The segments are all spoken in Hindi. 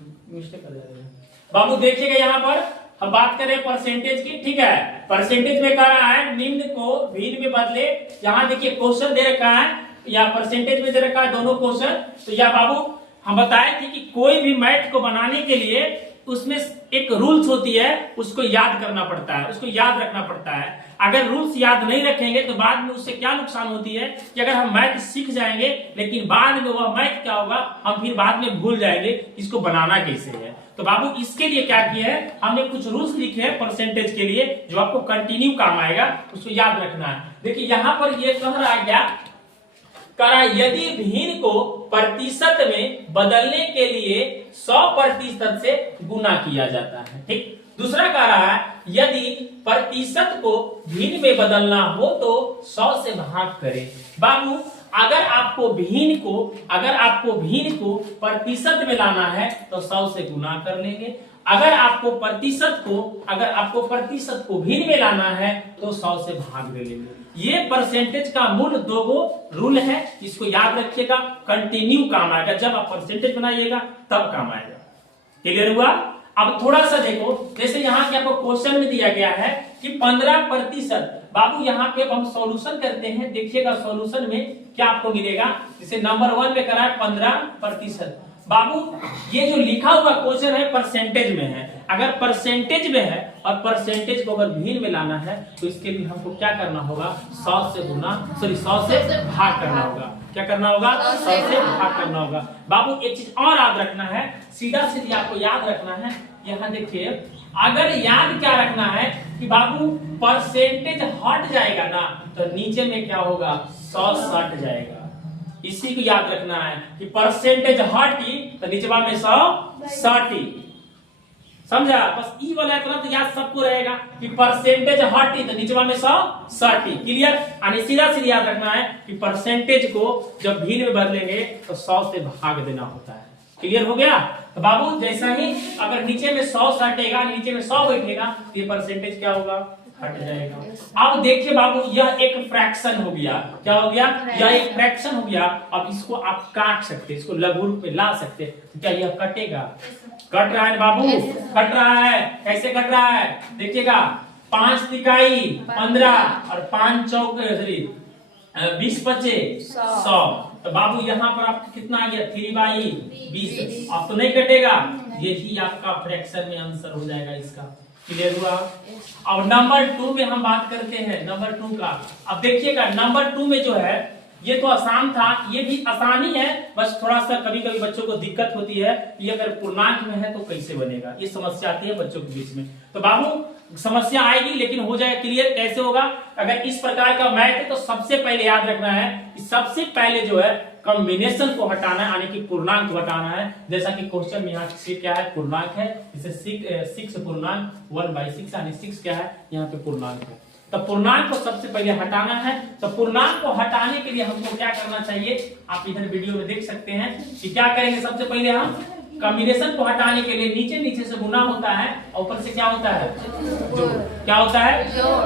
मिस्टेक कर रहे हैं बाबू। देखिएगा यहाँ पर हम बात करें परसेंटेज की, ठीक है। परसेंटेज में कह रहा है निम्न को भिन्न में बदले। यहाँ देखिए क्वेश्चन दे रखा है या परसेंटेज में दे रखा है, दोनों क्वेश्चन। तो या बाबू हम बताए थे कि कोई भी मैथ को बनाने के लिए उसमें एक रूल्स होती है, उसको याद करना पड़ता है, उसको याद रखना पड़ता है। अगर रूल्स याद नहीं रखेंगे तो बाद में उससे क्या नुकसान होती है कि अगर हम मैथ सीख जाएंगे लेकिन बाद में वह मैथ क्या होगा हम फिर बाद में भूल जाएंगे इसको बनाना कैसे है। तो बाबू इसके लिए क्या किया है, हमने कुछ रूल्स लिखे हैं परसेंटेज के लिए जो आपको कंटिन्यू काम आएगा, उसको याद रखना है। देखिए यहाँ पर ये कह रहा है क्या, कह रहा है यदि भिन्न को प्रतिशत में बदलने के लिए 100% से गुना किया जाता है, ठीक। दूसरा कह रहा है यदि प्रतिशत को भिन्न में बदलना हो तो 100 से भाग करें। बाबू अगर आपको भिन्न को प्रतिशत में लाना है तो 100 से गुना कर लेंगे। अगर आपको प्रतिशत को भिन्न में लाना है तो 100 से भाग दे लेंगे। ये परसेंटेज का मूल दो रूल है, इसको याद रखिएगा, कंटिन्यू काम आएगा। जब आप परसेंटेज बनाइएगा तब काम आएगा। क्लियर हुआ। अब थोड़ा सा देखो, जैसे यहाँ के आपको क्वेश्चन में दिया गया है कि 15%। बाबू यहाँ पे हम सॉल्यूशन करते हैं, देखिएगा सॉल्यूशन में क्या आपको मिलेगा। जैसे नंबर 1 में करा है 15%। बाबू ये जो लिखा हुआ क्वेश्चन है परसेंटेज में है, अगर परसेंटेज में है और परसेंटेज को अगर भिन्न में लाना है तो इसके लिए हमको क्या करना होगा, 100 से भाग करना होगा। क्या करना होगा, 100 से भाग करना होगा। बाबू एक चीज और याद रखना है, सीधा सीधी आपको याद रखना है। यहाँ देखिए अगर याद क्या रखना है कि बाबू परसेंटेज हट जाएगा ना तो नीचे में क्या होगा, 100 सट जाएगा। इसी को याद रखना है कि परसेंटेज हटी तो नीचवा में 100 सटी। समझा, बस ई वाला इतना तो याद सबको रहेगा कि परसेंटेज हटी तो नीचवा में 100 सटी। क्लियर। यानी सीधा सीधा याद रखना है कि परसेंटेज को जब भिन्न में बदलेंगे तो 100 से भाग देना होता है। क्लियर हो गया। तो बाबू जैसा ही अगर नीचे में 100 सटेगा, नीचे में 100 बैठेगा तो ये परसेंटेज क्या होगा, हट जाएगा। अब देखिए बाबू यह एक फ्रैक्शन हो गया। क्या हो गया, यह एक फ्रैक्शन हो गया। अब इसको आप काट सकते, इसको लघु रूप में ला सकते। तो क्या यह कटेगा, कट रहा है बाबू, कट रहा है। कैसे कट रहा है देखिएगा, 5 तिकाई 15 और 5 चौक 20 पचे 100। तो बाबू यहाँ पर आपको कितना आ गया, 3/20। अब तो नहीं कटेगा, यही आपका फ्रैक्शन में आंसर हो जाएगा इसका। क्लियर हुआ। अब नंबर 2 में हम बात करते हैं, नंबर 2 का। अब देखिएगा नंबर 2 में जो है ये तो आसान था, ये भी आसानी है, बस थोड़ा सा कभी कभी बच्चों को दिक्कत होती है ये अगर पूर्णांक में है तो कैसे बनेगा, ये समस्या आती है बच्चों के बीच में। तो बाबू समस्या आएगी लेकिन हो जाएगा क्लियर। कैसे होगा, अगर इस प्रकार का मैथ है तो सबसे पहले याद रखना है कि सबसे पहले जो है कॉम्बिनेशन को हटाना है, यानी कि पूर्णांक को हटाना है। जैसा कि क्वेश्चन में यहाँ से क्या है, पूर्णांक है, इसे 6 पूर्णांक 1/6 यानी 6 क्या है, यहाँ पे पूर्णांक है। तो पूर्णांक को सबसे पहले हटाना है। तो पूर्णांक को हटाने के लिए हमको क्या करना चाहिए, आप इधर वीडियो में देख सकते हैं कि क्या करेंगे। सबसे पहले हम कॉम्बिनेशन को हटाने के लिए नीचे से गुना होता है और ऊपर से क्या होता है, जोड़। क्या होता है,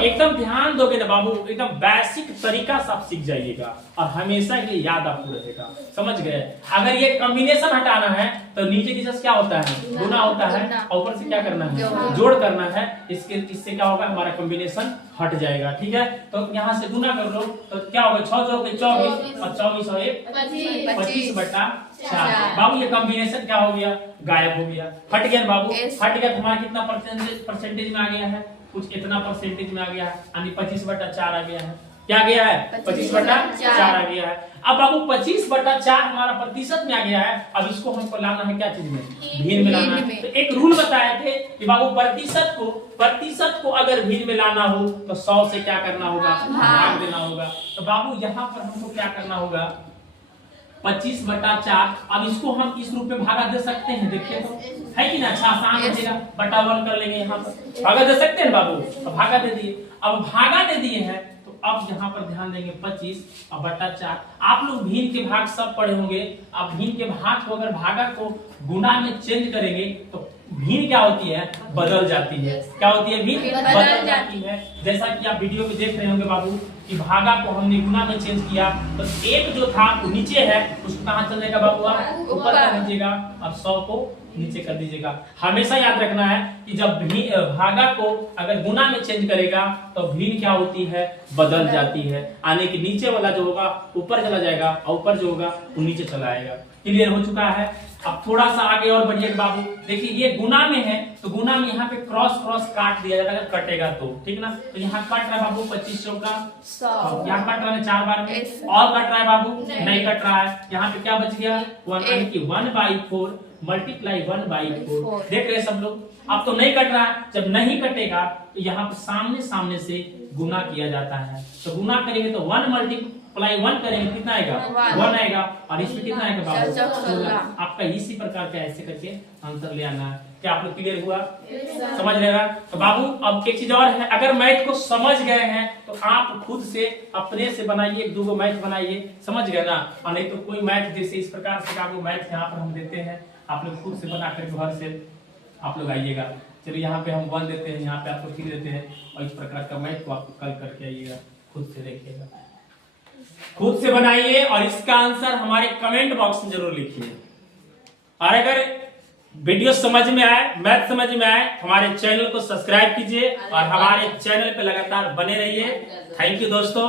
एकदम ध्यान दोगे ना बाबू, एकदम बेसिक तरीका से आप सीख जाइएगा और हमेशा के लिए याद आपको रहेगा। समझ गए। अगर ये कॉम्बिनेशन हटाना है तो नीचे से क्या होता है, गुना होता है और ऊपर से क्या करना है, जोड़ करना है। इससे क्या होगा, हमारा कॉम्बिनेशन हट जाएगा। ठीक है, तो यहाँ से गुना कर लो तो क्या होगा, 6 चौके 24 और 24 और 1 25/4। बाबू ये कॉम्बिनेशन क्या हो गया, गायब हो गया, हट गया बाबू। हट गया तो हमारा कितना परसेंटेज में आ गया है, कुछ इतना परसेंटेज में आ गया है, यानी 25/4 आ गया है। क्या गया है, 25/4 आ गया है। अब बाबू 25/4 हमारा प्रतिशत में आ गया है। अब इसको हमको लाना है क्या चीज में, भिन्न में लाना है। तो एक रूल बताए थे कि बाबू प्रतिशत को अगर भिन्न में लाना हो तो 100 से क्या करना होगा, भाग देना होगा। तो बाबू यहाँ पर हमको क्या करना होगा, 25/4। अब इसको हम इस रूप में भागा दे सकते हैं, देखिए तो है कि ना, अच्छा आसान हो जाएगा। बटा 1 कर लेंगे, यहाँ पर भागा दे सकते हैं बाबू, तो भागा दे दिए। अब भागा दे दिए हैं तो अब यहाँ पर ध्यान देंगे 25/4। आप लोग भिन्न के भाग सब पढ़े होंगे। अब भिन्न के भाग को अगर भागा को गुणा में चेंज करेंगे तो भीड़ क्या होती है, बदल जाती है। क्या होती है, भीड़ बदल जाती है। जैसा कि आप वीडियो में देख रहे होंगे बाबू कि भागा को हमने गुना में चेंज किया, तो एक जो था वो नीचे है, उसको कहाँ चल जाएगा बाबू, आप ऊपर कर दीजिएगा, अब 100 को नीचे कर दीजिएगा। हमेशा याद रखना है कि जब भागा को अगर गुना में चेंज करेगा तो भीड़ क्या होती है, बदल जाती है, आने के नीचे वाला जो होगा ऊपर चला जाएगा और ऊपर जो होगा वो नीचे चला आएगा। क्लियर हो चुका है। अब थोड़ा सा आगे और बढ़िए बाबू, देखिए ये गुना में है तो गुना में यहाँ पे क्रॉस क्रॉस काट दिया जाएगा, कटेगा तो ठीक ना। तो यहाँ कट रहा है बाबू 25 चौका 100, यहाँ कट रहा है 4 बार में, और कट रहा है बाबू नहीं कट रहा है। यहाँ पे क्या बच गया 1/4 मल्टीप्लाई 1/4। देख रहे हैं सब लोग, अब तो नहीं कट रहा है। जब नहीं कटेगा तो यहाँ पे सामने सामने से गुना किया जाता है, तो गुना करेंगे तो 1 मल्टीप्लाई 1 करेंगे कितना आएगा 1 आएगा, और इसमें कितना आएगा बाबू 16। आपका इसी प्रकार का ऐसे करके आंसर ले आना है। क्या आप लोग क्लियर हुआ, समझ रहेगा। तो बाबू अब एक चीज और है, अगर मैथ को समझ गए हैं तो आप खुद से अपने से बनाइए, 2 मैथ बनाइए, समझ गए ना। और नहीं तो कोई मैथ जैसे इस प्रकार से आपको मैथ यहाँ पर हम देते हैं, आप लोग खुद से बना कर घर से आप लोग आइएगा। चलिए यहाँ पे हम 1 देते हैं, यहाँ पे आपको 3 देते हैं, और इस प्रकार का मैथ को आपको कल करके आइएगा, खुद से देखिएगा, खुद से बनाइए, और इसका आंसर हमारे कमेंट बॉक्स में जरूर लिखिए। और अगर वीडियो समझ में आए, मैथ समझ में आए, हमारे चैनल को सब्सक्राइब कीजिए और हमारे चैनल पे लगातार बने रहिए। थैंक यू दोस्तों,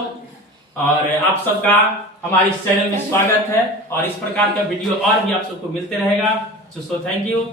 और आप सबका हमारे इस चैनल में स्वागत है, और इस प्रकार का वीडियो और भी आप सबको मिलते रहेगा। So thank you.